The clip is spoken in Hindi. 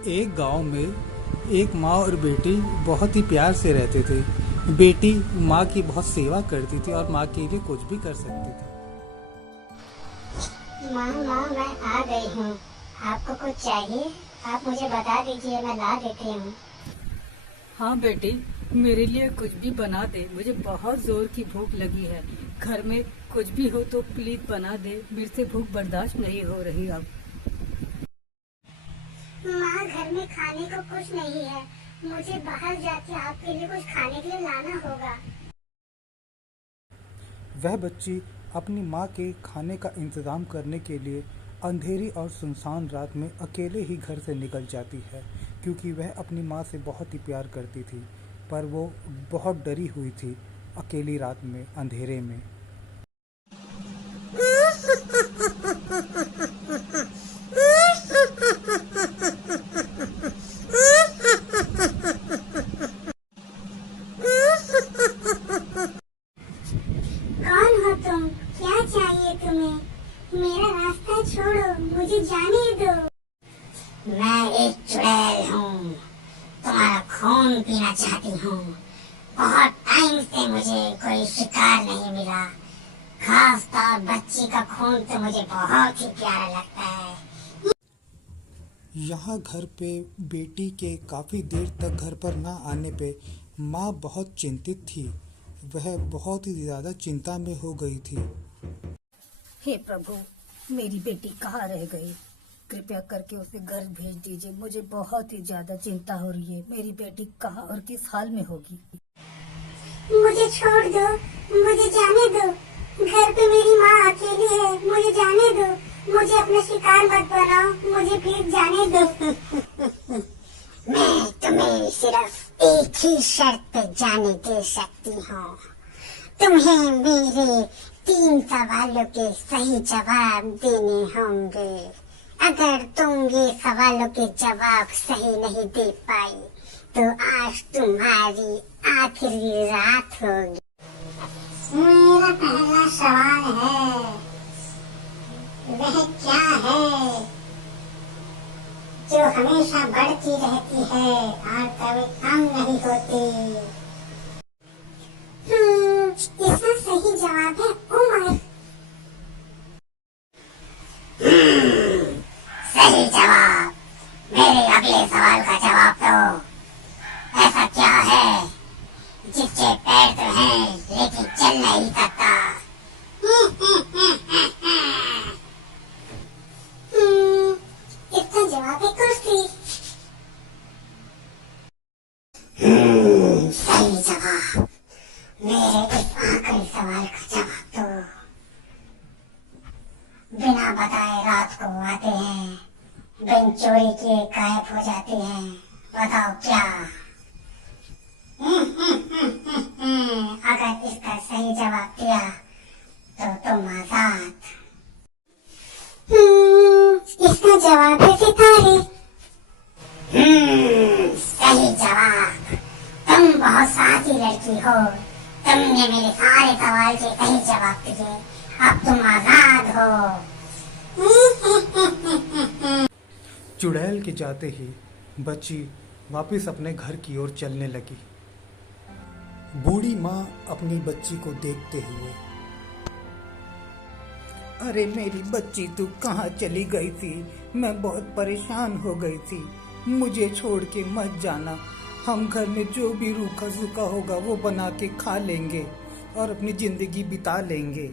एक गांव में एक माँ और बेटी बहुत ही प्यार से रहते थे। बेटी माँ की बहुत सेवा करती थी और माँ के लिए कुछ भी कर सकती थी। माँ मैं आ गई हूँ। आपको कुछ चाहिए? आप मुझे बता दीजिए, मैं ला देती हूँ। हाँ बेटी, मेरे लिए कुछ भी बना दे। मुझे बहुत जोर की भूख लगी है। घर में कुछ भी हो तो प्लीज बना दे। मेरे से भूख बर्दाश्त नहीं हो रही अब। माँ, घर में खाने को कुछ नहीं है। मुझे बाहर जाके आपके लिए कुछ खाने के लिए लाना होगा। वह बच्ची अपनी माँ के खाने का इंतज़ाम करने के लिए अंधेरी और सुनसान रात में अकेले ही घर से निकल जाती है, क्योंकि वह अपनी माँ से बहुत ही प्यार करती थी। पर वो बहुत डरी हुई थी अकेली रात में अंधेरे में। कौन हो तुम? क्या चाहिए तुम्हें? मेरा रास्ता छोड़ो, मुझे जाने दो। मैं एक चुड़ैल हूँ, तुम्हारा खून पीना चाहती हूँ। बहुत टाइम से मुझे कोई शिकार नहीं मिला। खास तौर बच्ची का खून तो मुझे बहुत ही प्यारा लगता है। यहाँ घर पे बेटी के काफ़ी देर तक घर पर ना आने पे माँ बहुत चिंतित थी। वह बहुत ही ज़्यादा चिंता में हो गई थी। हे प्रभु, मेरी बेटी कहाँ रह गई? कृपया करके उसे घर भेज दीजिए। मुझे बहुत ही ज्यादा चिंता हो रही है। मेरी बेटी कहाँ और किस हाल में होगी? मुझे छोड़ दो, मुझे जाने दो। घर पे मेरी माँ अकेली है, मुझे जाने दो। मुझे अपना शिकार मत बनाओ, मुझे प्लीज जाने दो। मैं तुम्हें सिर्फ एक ही शर्त पे जाने दे सकती हूँ। तुम्हें मेरे 3 सवालों के सही जवाब देने होंगे। अगर तुम ये सवालों के जवाब सही नहीं दे पाई तो आज तुम्हारी आखिरी रात होगी। मेरा पहला सवाल है, वह क्या है जो हमेशा बढ़ती रहती है और कभी कम नहीं होती? इसका सही जवाब है उम्र। सही जवाब। मेरे अगले सवाल का जवाब दो। ऐसा क्या है जिसके पैर तो हैं लेकिन चल नहीं सकता? इसका जवाब है कुर्सी। सही जवाब। मेरे इस आखिरी सवाल का जवाब दो। बिना बताए रात को आते हैं, बिन चोरी किए गायब हो जाते हैं। बताओ क्या? अगर इसका सही जवाब दिया तो तुम आजाद। इसका जवाब है सितारे। सही जवाब। तुम बहुत साथी लड़की हो। तुमने मेरे सारे सवाल के सही जवाब दिए। अब तुम आजाद हो। चुड़ैल के जाते ही बच्ची वापस अपने घर की ओर चलने लगी। बूढ़ी माँ अपनी बच्ची को देखते हुए, अरे मेरी बच्ची, तू कहाँ चली गई थी? मैं बहुत परेशान हो गई थी। मुझे छोड़ के मत जाना। हम घर में जो भी रूखा सूखा होगा वो बना के खा लेंगे और अपनी जिंदगी बिता लेंगे।